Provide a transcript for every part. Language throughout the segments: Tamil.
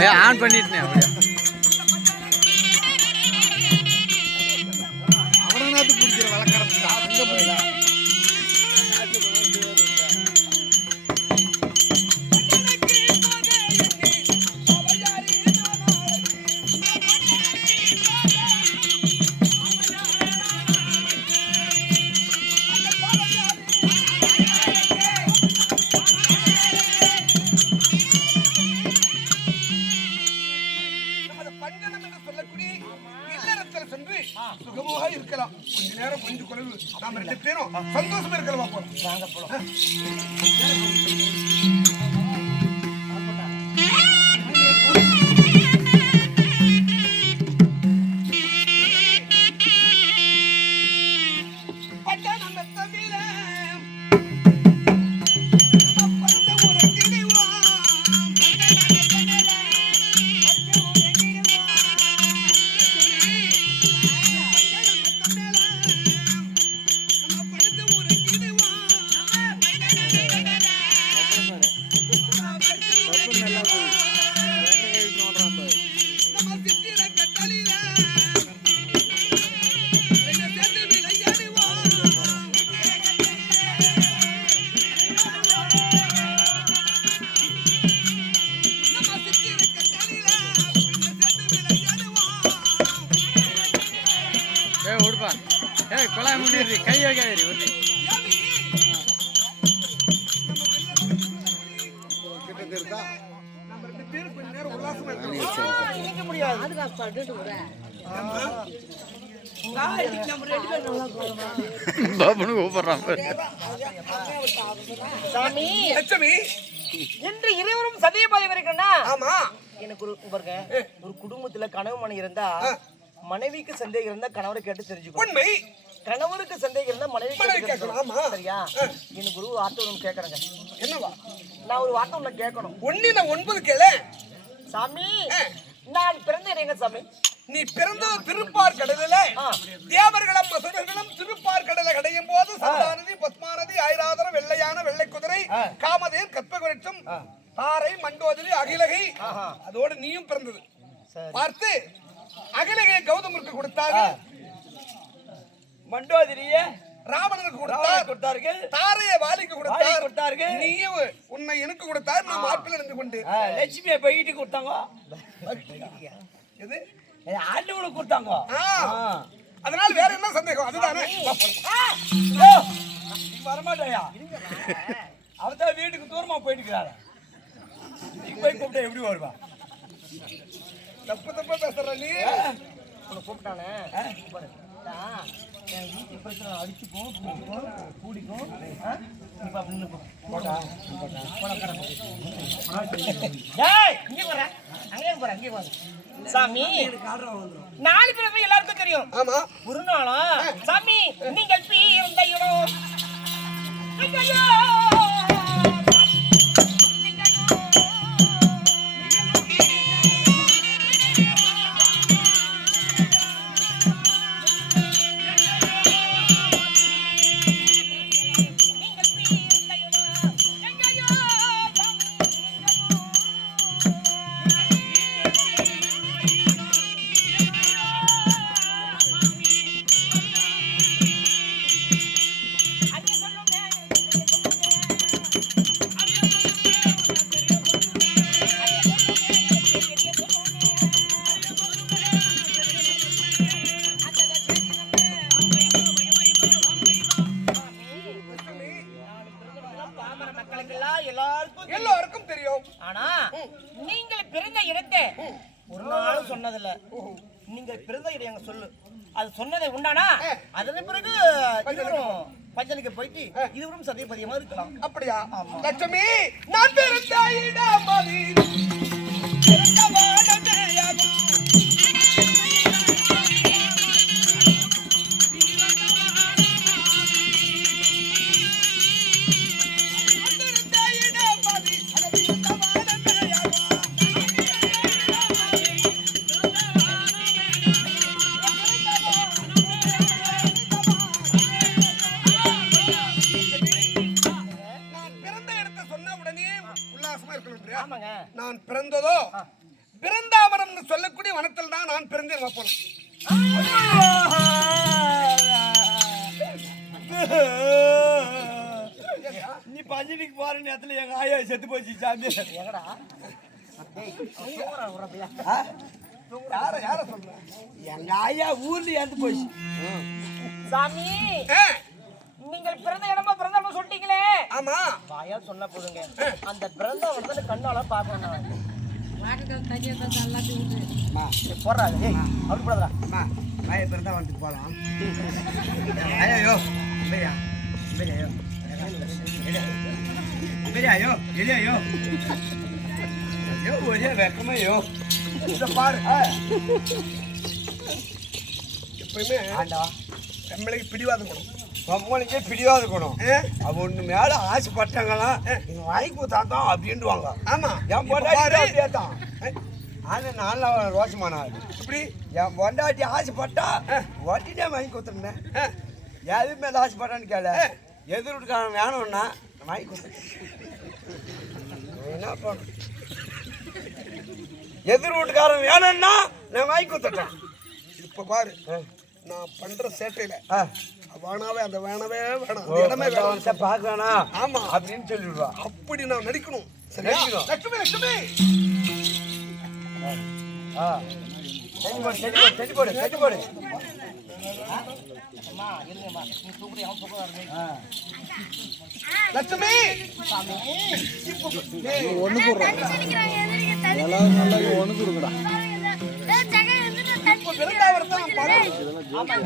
ஏய், ஆன் பண்ணிட்டேன் அப்படியே. அவனாத்து பிடிக்கிற விளக்காரம் அங்க போயிடா பாபுனு கூப்பிடுறான். சாமி லட்சுமி. இன்று இருவரும் சத்தியபாதி வரைக்கும்னா ஆமா. எனக்கு ஒரு பாருங்க ஒரு குடும்பத்துல கணவன் மனைவி இருந்தா மனைவிக்கு சந்தேகம் இருந்தா கணவரை கேட்டு தெரிஞ்சுக்கோ உண்மை. கணவருக்கு சந்தேகம் இருந்தா மனைவி கேட்கணும். சரியா? எனக்கு ஒரு வார்த்தை ஒன்று கேட்கறேங்க என்னவா? நான் ஒரு வார்த்தை ஒன்று கேட்கணும். ஒன்னு நான் ஒன்பது கேளு. சாமி நான் பிறந்த எங்க சாமி? நீ பிறந்தது திருப்பார் கடலில. தேவர்களும் அசுரர்களும் திருப்பார் கடலை கடையும் போது சந்தானதி பத்மானதி ஐராதரம் வெள்ளையான வெள்ளை குதிரை காமதேன் கற்பகுரட்சம் தாரை மண்டோதரி அகிலகை. அதோட நீயும் பிறந்தது. பார்த்து அகிலகை கௌதமருக்கு கொடுத்தாங்க மண்டோதிரிய ராவணனுக்கு கொடுத்தார். கொடுத்தார்கள். தாரையை வாலிக்கு கொடுத்தார். கொடுத்தார்கள். நீயும் உன்னை எனக்கு கொடுத்தார். நான் மாப்பிள்ள இருந்து கொண்டு. லட்சுமியை போயிட்டு கொடுத்தாங்க. எது? ஆண்டவனுக்கு கொடுத்தாங்க ஆ. அதனால வேற என்ன சந்தேகம்? அதுதானே. ஓ, நீ வரமாட்டாயா? அவதான் வீட்டுக்கு தூரமா போயிட்டு இருக்கிறாரு நீ போய் கூப்பிட்டா எப்படி வருவா? தப்பு தப்பா பேசுற நீ. உன்னை கூப்பிட்டானே பாரு. நான் என் வீட்டு பிரச்சனை அடிச்சுக்கும் கூடிக்கும் சாமி நாலு பேரும் எல்லாருக்கும் தெரியும். ஆமா. ஒரு நாளா? சாமி இடம் ஐயையோ! Yeah. எங்க ஆயா ஊர்ல இறந்து போச்சு. சாமி ஆ, நீங்கள் பிறந்த இடமா பிறந்த இடமா சொல்லிட்டீங்களே. ஆமா. வாயா சொன்ன போதுங்க. அந்த பிறந்த இடத்துல கண்ணால. ஏய், போடுறாங்க ஏய் அப்படி போடாதடா அம்மா மாய பிறந்தா வந்துட்டு போலாம். ஐயோ இல்லையா இல்லையா இல்லையா ஐயோ இல்லையா ஐயோ. ஒரே வெக்கமா ஐயோ. இத பாரு. எப்பயுமே ஆண்டா. நம்மளுக்கு பிடிவாதம் பண்ணும் பொம்மனுக்கே பிடிவாத குணம். அவ ஒண்ணு மேல ஆசைப்பட்டாங்களாம் நீங்க வாங்கி கொடுத்தாதான் அப்படின்டுவாங்க ஆமா. என் பொண்டாட்டி தான். ஆனா நான் ரோசமான ஆளு இப்படி என் பொண்டாட்டி ஆசைப்பட்டா ஒட்டினே வாங்கி கொடுத்துருந்தேன். எது மேல ஆசைப்பட்டான்னு கேள. எதிர் வீட்டுக்காரன் வேணும்னா வாங்கி கொடுத்துட்டேன் என்ன பண்ண? எதிர் வீட்டுக்காரன் வேணும்னா நான் வாங்கி கொடுத்துட்டேன். இப்ப பாரு. நான் பண்ற சேட்டையில ஆ. வேணாவே அந்த வேணவே வேணாம். இடமே வேணாம். பார்க்க வேணாம் ஆமா. அப்படின்னு சொல்லிடுவா. அப்படி நான் நடிக்கணும். சரியா? நடிக்கணும். லட்சுமி லட்சுமி ஆ. செடி போடு செடி போடு செடி போடு லட்சுமி! ஒண்ணு எல்லாரும் நல்லா ஒண்ணு விருந்தாவரத்தை நான்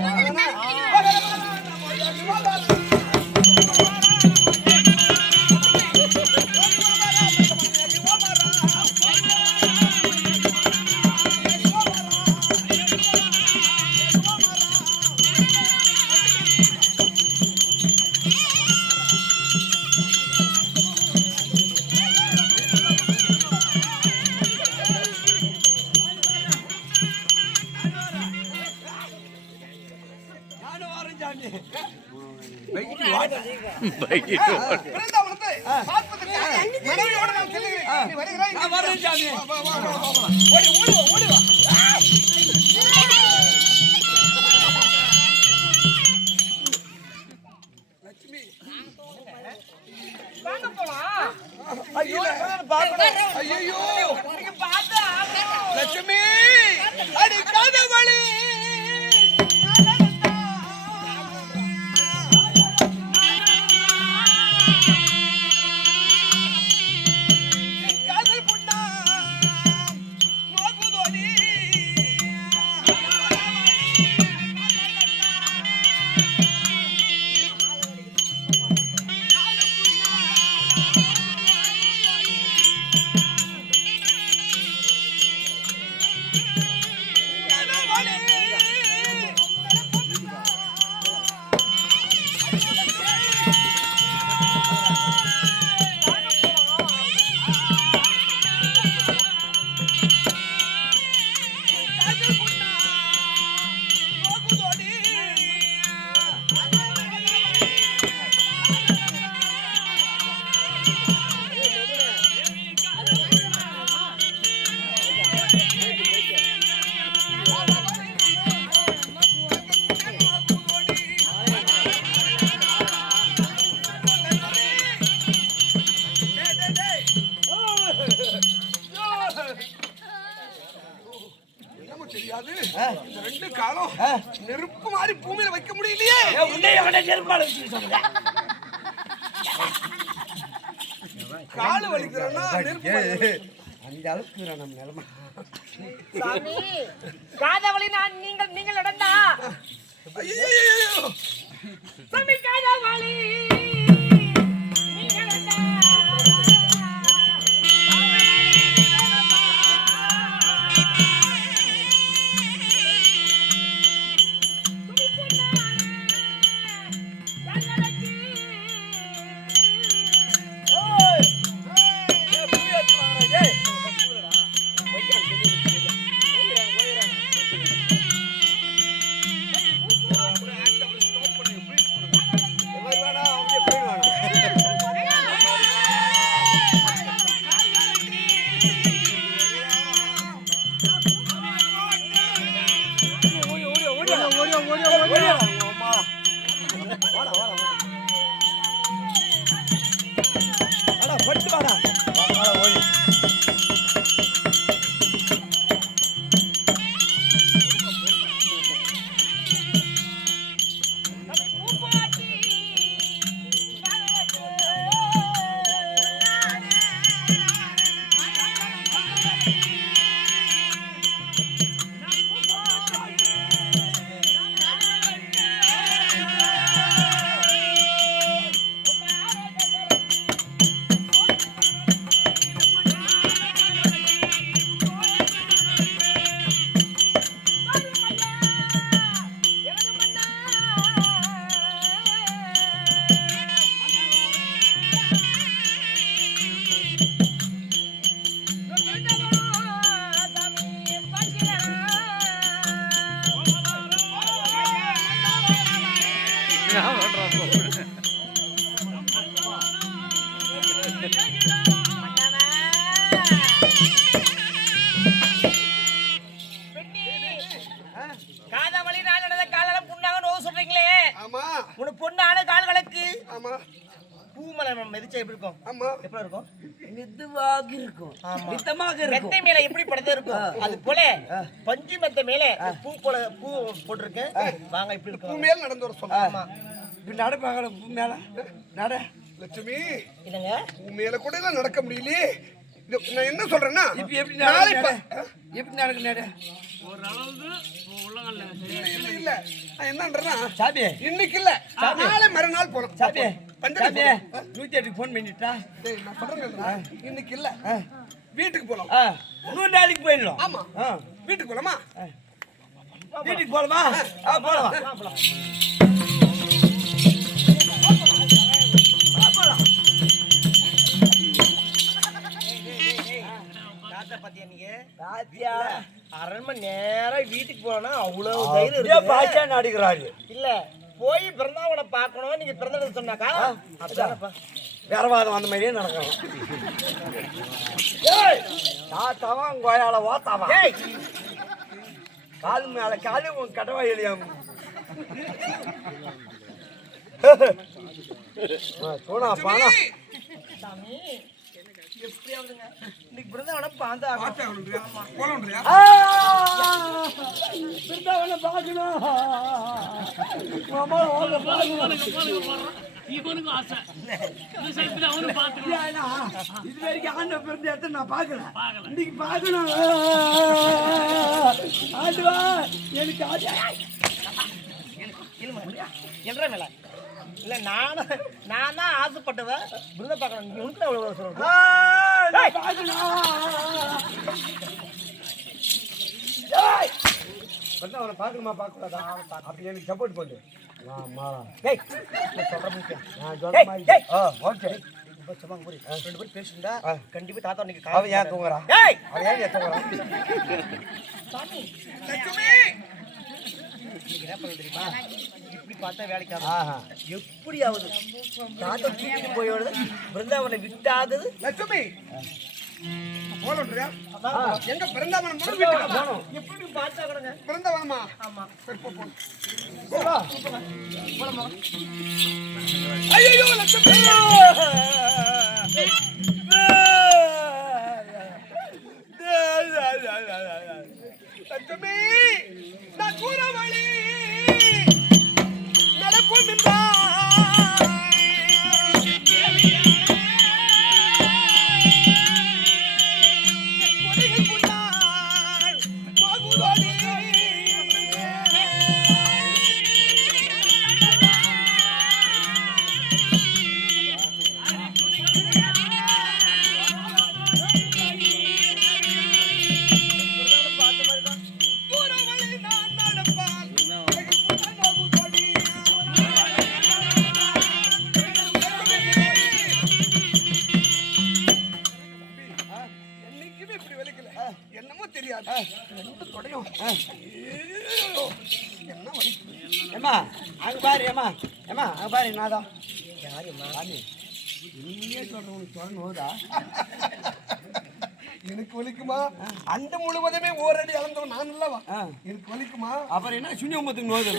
ஐயோ லட்சுமி அடி கதவழி நம்ம நிலைமை. சாமி காதவழி நான் நீங்கள் நீங்கள் நடந்தா. சாமி காதவழி அடா பட்டு வாடா. பொண்ணான கால்களுக்கு ஆமா. பூ மலை நம்ம மிதிச்சா எப்படி இருக்கும்? ஆமா. எப்படி இருக்கும்? மெதுவாக இருக்கும். மித்தமாக இருக்கும். மெத்தை மேல எப்படி படுத்து இருக்கும்? அது போல பஞ்சு மெத்தை மேல பூ போல பூ போட்டிருக்கேன் வாங்க இப்படி இருக்கும். உண்மையில நடந்து வர சொல்ல. ஆமா. இப்படி நட பார்க்கல மேல. நட. லட்சுமி இல்லைங்க உண்மையில கூட எல்லாம் நடக்க முடியலையே. நான் என்ன சொல்றேன்னா இப்ப எப்படி நாளை எப்படி நடக்க நட இல்ல இல்ல. நான் என்னன்றேன்னா சாமி இன்னைக்கு இல்ல. நாளை மறுநாள் பஞ்சத்துக்கு சாமி போனோம். நூத்தி எட்டுக்கு ஃபோன் பண்ணிட்டா? டேய், நான் சொல்றேன் இன்னைக்கு இல்ல. வீட்டுக்கு போலாம். ஆ. நூறு நாளைக்கு போயிடலாம் ஆமா. ஆ. வீட்டுக்கு போலாமா? வீட்டுக்கு போலாமா? ஆ போலாம். பாத்தியா நீங்க பாத்தியா? அரை மணி நேரம் வீட்டுக்கு போனா அவ்வளவு தைரியம் இருக்கு பாய்ச்சா நடிக்கிறாரு. இல்ல போய் பிறந்தவனை பார்க்கணும்? நீங்க பிறந்தது சொன்னாக்கா? அப்படிதானப்பா வேறவாதம் அந்த மாதிரியே நடக்கணும். ஏய் தாத்தாவன் கோயால ஓத்தாவன் ஏய்! காலு மேல காலு உன் கடவா எலியாம் சோனா பானா. சாமி! எப்படியாவதுங்க? இன்னைக்கு பிறந்தவனை பார்த்தா பார்த்தா போலன்றியா பிருந்தாவன பார்க்கணும் இவனுக்கும் ஆசை. அவனும் பார்த்துக்கணும் ஏன்னா, இது வரைக்கும் ஆண்ட பிறந்த இடத்த நான் பார்க்கல இன்னைக்கு பார்க்கணும் ஆண்டுவா எனக்கு ஆசை. என்ற மேல. இல்ல நானும் நான் தான் ஆசைப்பட்டவ பிறந்த பார்க்கணும் நீ உனக்கு ஏய்! வந்து அவனை பார்க்கணுமா பார்க்கக்கூடாதா? அப்படி எனக்கு சப்போர்ட் பண்ணு. ஆமா டேய் சொல்ற கேளு. நான் சொல்ற மாதிரி ஓகே. ரெண்டு பேரும். கண்டிப்பா தாத்தா இன்னைக்கு அவன் ஏன் தூங்குறான் ஏய்! அவன் ஏன் சாமி! என்ன பண்ண தெரியுமா? இப்படி பார்த்தா வேலைக்கு. ஆஹா. எப்படியாவது தாத்தா தூக்கிட்டு போய் வருது பிருந்தாவனை விட்டாதது. லட்சுமி எங்க போகணும். எப்படி பார்த்தா கூடங்க பிறந்தவனமா ஆமா. ஐயோ லட்சுமி! ஏம்மா அங்க பாரு ஏம்மா ஏம்மா அங்க பாரு நாதா. நீயே சொல்ற உனக்கு தொடர்ந்து போதா எனக்கு வலிக்குமா? அண்டு முழுவதுமே ஓரடி அளந்தவன் நான் அல்லவா? ஆ. எனக்கு வலிக்குமா? அப்புறம் என்ன சுண்ணியம்பத்துக்கு நோய்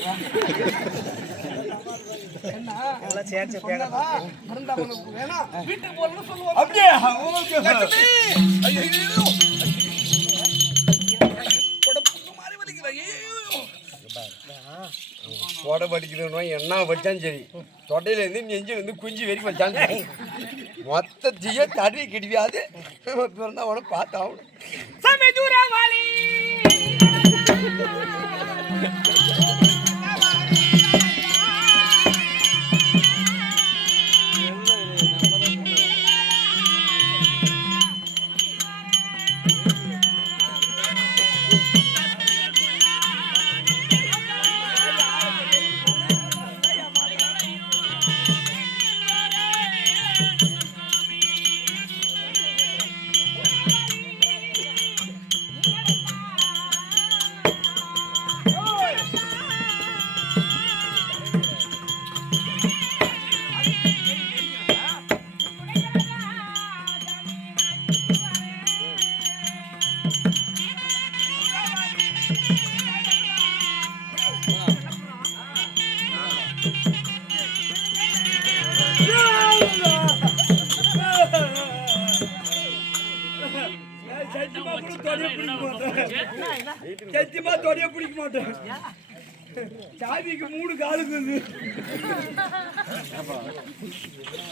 என்ன? வீட்டுக்கு போறேன்னு சொல்லுவாங்க. அப்படியே? கொடை வலிக்குதுன்னு என்ன வச்சாலும் சரி. தொட்டையிலேருந்து நெஞ்சிலேருந்து குஞ்சு வெறி வச்சாலும் சரி. மொத்தத்தையே தடவி கிடையாது பிறந்தா உடனே பார்த்து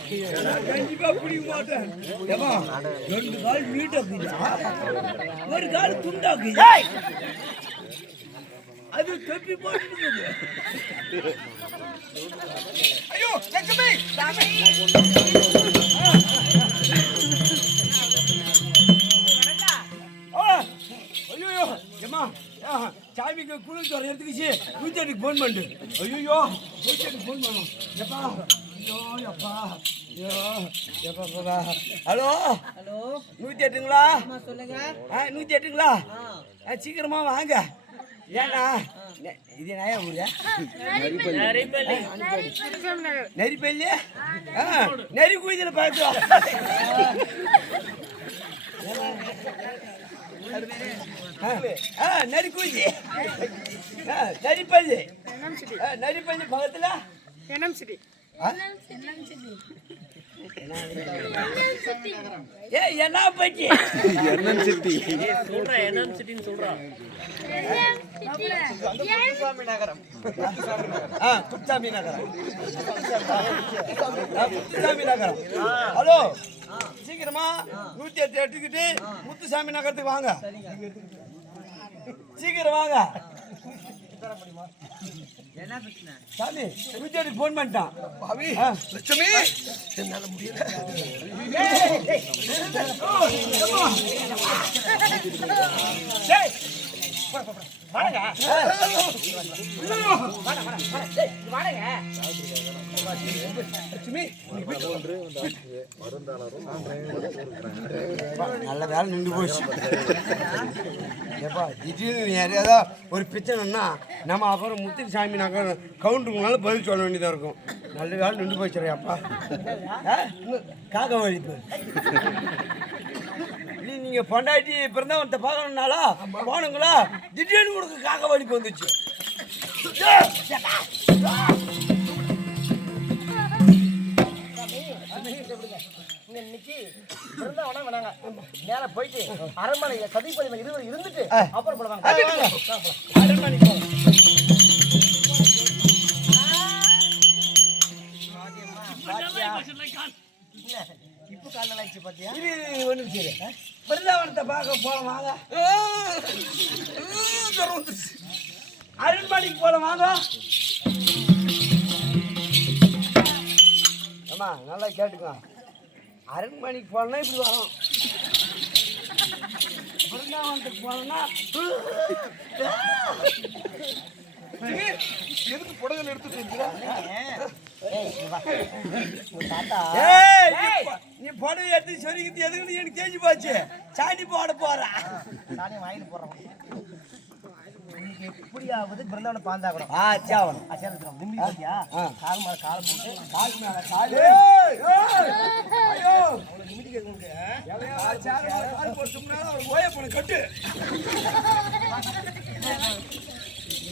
கண்டிப்பா பிடிக்க மாட்டேன் ரெண்டு கால் நீட்டாக்குதா ஒரு கால் துண்டாக்குதா அது தொப்பி போட்டுருக்குது ஐயோ லட்சுமி ஐயோ ஏமா சாமிக்கு குளிர் எடுத்துக்கிச்சு நூற்றி ஃபோன் பண்ணு ஐயோ நூற்றி ஃபோன் பண்ணும் எப்பா ஐயோ எப்பா. ஐயோ எப்பா பாப்பா ஹலோ? ஹலோ? நூற்றி எட்டுங்களா? சொல்லுங்க. ஆ நூற்றி எட்டுங்களா? ஆ. சீக்கிரமா வாங்க. ஏண்ணா நெ- இது நயா ஊரு? நெரிப்பள்ளி. ஆ நெறி குயிதில் பார்த்து ஆ நெரிப்பள்ளி. ஆ நெரிப்பள்ளி பக்கத்தில்? என்எம் சிட்டி என்ன பற்றி சொல்றேன் என்னன்னு சிட்டின்னு சொல்றான் ஆ குப்சாமி நகரம். ஆ, முத்துசாமி நகரம். ஹலோ சீக்கிரமா நூத்தி எட்டு எடுத்துக்கிட்டு முத்துசாமி நகரத்துக்கு வாங்க. சீக்கிரம் வாங்க. சாமி நூத்தி எட்டு ஃபோன் பண்ணிட்டான். பாவி ஆ. லட்சுமி! என்னால முடியல. டேய், லட்சுமி நல்ல வேலை நின்று போச்சு. எப்பா திடீர்னு யாரையாவது ஒரு பிரச்சனைன்னா நம்ம அப்புறம் முத்துக்கு சாமி நாங்கள் கவுண்டருங்களால பதில் சொல்ல வேண்டியதாக இருக்கும். நல்ல வேலை நின்று போச்சுறியாப்பா காக்க வழிப்பு நீங்கள் நீங்க பொண்டாட்டி பிறந்தவன்ட்ட பார்க்கணும்னாலா போனங்களா? திடீர்னு உனக்கு காக்க வழிப்பு வந்துச்சு. பிறந்தவனா வேணாங்க. மேல போயிட்டு அரண்மனை சதிப்பதி இருவர் இருந்துட்டு அப்புறம் போடுவாங்க அரண்மனைக்கு போலாம். இப்ப இரு, இரு, ஒரு நிமிஷம் இரு. பிருந்தாவனத்தை பார்க்க போலாம் வாங்க. அருண்மணிக்கு போலாம் வாங்க. அம்மா நல்லா கேட்டுக்கோ. அரண்மனைக்கு போனா இப்படி வரும். பிருந்தாவனத்துக்கு போனோம்னா எதுக்கு புடவைகள் எடுத்துட்டு நீ புடவை எடுத்து சொரிக்கிறது எதுக்குன்னு எனக்கு தெரிஞ்சு போச்சு? சாணி போட போறா. நானே வாங்கிட்டு போறோம். எப்படியாவது பிறந்தவனை பாந்தாகணும். ஆ சாவணும் அச்சாரம் நிம்மதி பாத்தியா. கால் மேல காலை போட்டு கால் மேல கால் நிம்மதி கேட்க எவனையாவது சேர மேல கால் போட்டோம்னா ஒரு ஓய போன கட்டு.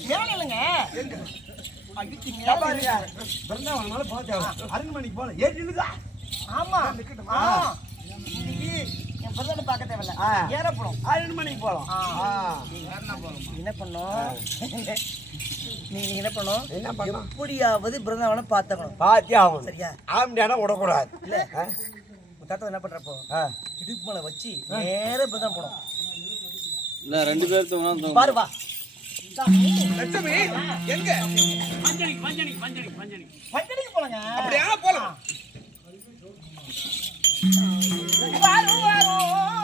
மேல இல்லைங்க பிறந்தவனால பார்த்தேன் அரண்மனைக்கு போல. ஏறி நில்லுதா ஆமா. இன்னைக்கு பிறந்தவனை பார்க்க தேவையில்ல. ஆ. ஏறப்படும் அரண்மனைக்கு போலாம் ஆ. என்ன பண்ணோம்? நீங்க என்ன பண்ணோம்? என்ன பண்ணோம்? எப்படியாவது பிறந்தவனை பார்த்துக்கணும். பாத்தியா ஆகணும் சரியா? ஆம்டியானா விடக்கூடாது. இல்ல. தாத்தா என்ன பண்றப்போ? ஆ. இடுப்பு மேல வச்சு நேர பிறந்தவன் போடும். இல்ல ரெண்டு பேர் தூங்கினா பாரு வா. லட்சுமி எங்க? பஞ்சனிக்கு பஞ்சனிக்கு பஞ்சனிக்கு பஞ்சனிக்கு பட்டணிக்கு போலங்க. அப்படியா போலாம். வரும்,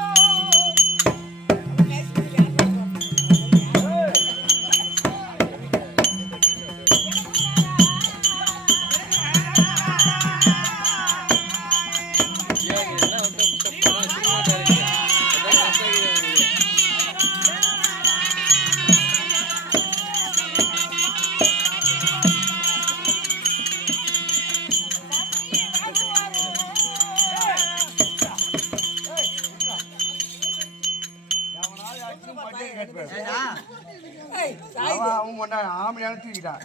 அவன் கொண்டா ஆம்பளையான தூக்கிட்டான்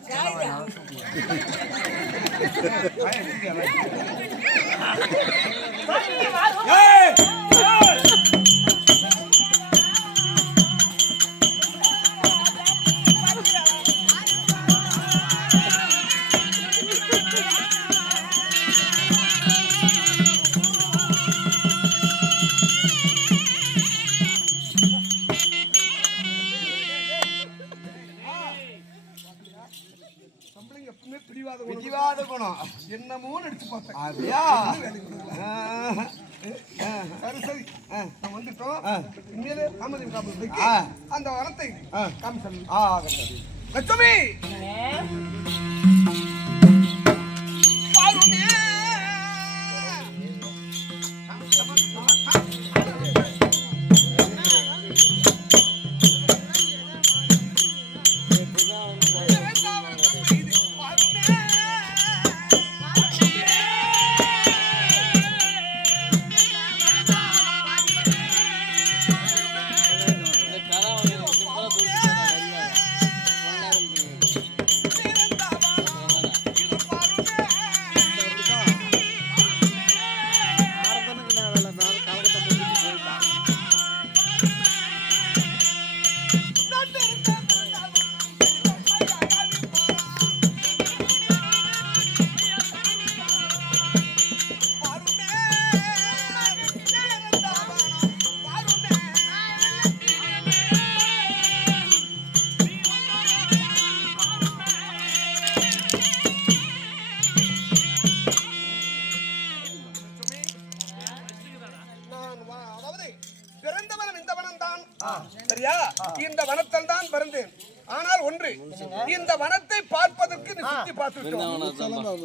ஏய், காமி சொல்லு ஆ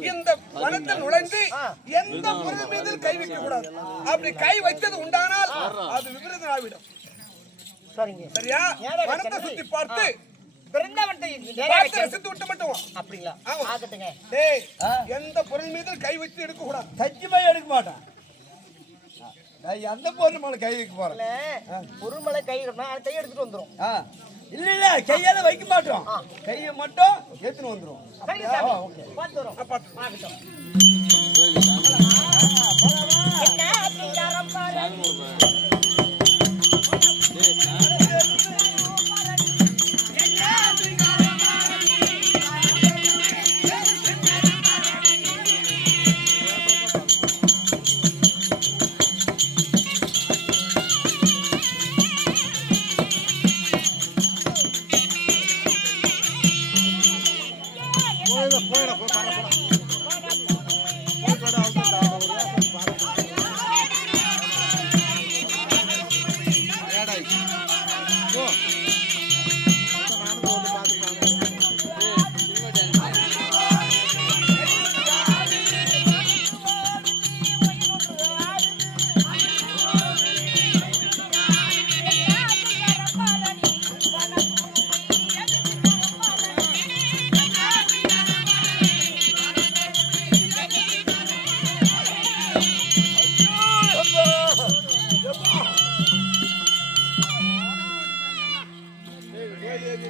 இந்த வனத்தில் நுழைந்து எந்த பொருள் மீது கை வைக்க கூடாது அப்படி கை வைத்தது உண்டானால் அது விபரீதமாகிவிடும் சரிங்க. சரியா? வனத்தை சுத்தி பார்த்து எந்த பொருள் மீது கை வச்சு எடுக்க கூடாது சத்தியமா எடுக்க மாட்டேன். நான் எந்த பொருள் மேல கை வைக்க போறேன். இல்ல பொருள்மலை கை கை எடுத்துட்டு வந்துரும். ஆ. இல்ல இல்ல கையால வைக்க மாட்டோம். கையை மட்டும் ஏத்துன்னு வந்துரும். சரி.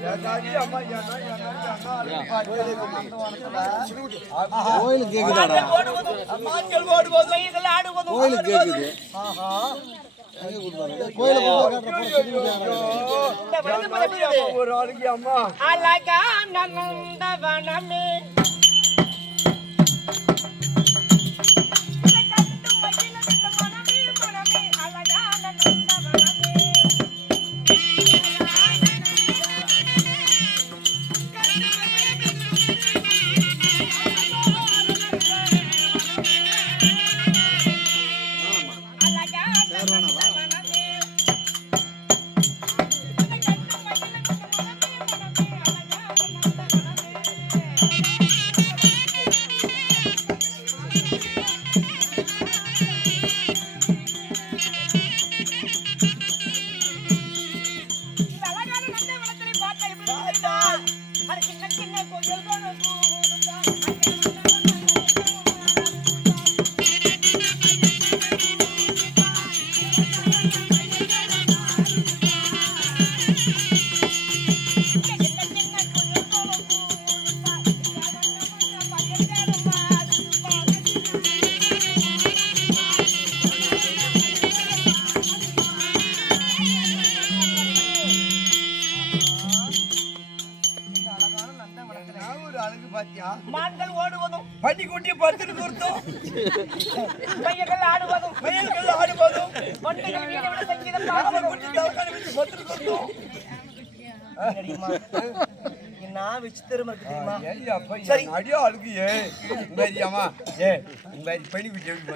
சாமி பார்த்து கோயிலுக்கு கேக்குதாடா மான்கள் ஓடுவது கோயிலுக்கு சரி. ஏ இந்த மாதிரி அம்மா. ஏ இந்த மாதிரி பனி குட்டி எப்படி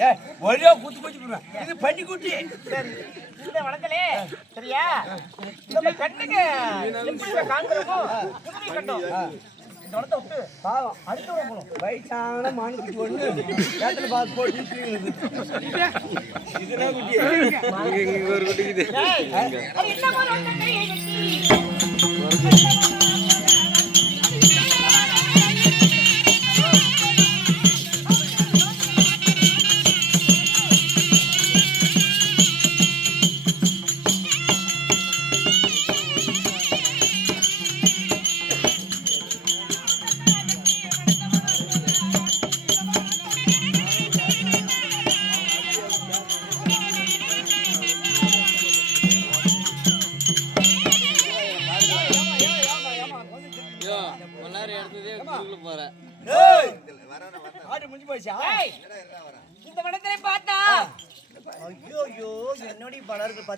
ஏ ஒரே குத்து குச்சி போடுறேன் இது பனி குட்டி. இந்த வணக்கலே சரியா? நம்ம கண்ணுக்கு காண்கிறோமோ வனத்தை விட்டு பாவம். அடுத்த போகணும். வயசான மான் குட்டி ஒண்ணு. கேட்டல பார்த்து போட்டு இதுதான் குட்டி ஏய், அது என்னமோ ஒண்ணு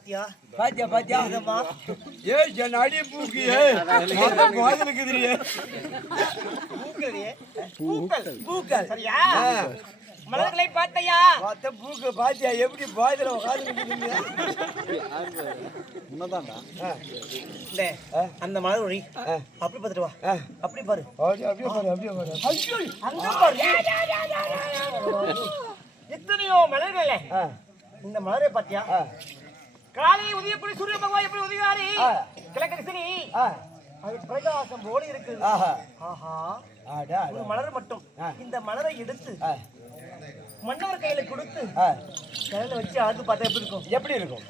பாத்தியா? பாத்தியா பாத்தியா இதம்மா ஏய் என் அடி பூக்கு மோதல் இருக்குதுரியே பூக்களே பூக்கள். பூக்கள். சரியா? மலர்களை பார்த்தையா? மொத்த பூக்கு பாத்தியா? எப்படி நிக்குதுங்க இல்ல அந்த மலர் ஒளி. அப்படி பார்த்துட்டு வா. அப்படி பாரு. அப்படியே அப்படியே பாரு அப்படியே பாரு. ஐயோ அங்க பாரு. எத்தனையோ மலர்கள். இந்த மலரை பாத்தியா ஆ, காலை உதயப்படி சூரிய பகவான் எப்படி உதயாரி ஆ. கிழக்கு திசை அது பிரகாசம் போல இருக்குது. ஆஹா. ஒரு. மலர் மட்டும். இந்த மலரை எடுத்து மன்னவர் கையில கொடுத்து. கையில வச்சு அழகு பார்த்தா எப்படி இருக்கும்? எப்படி இருக்கும்?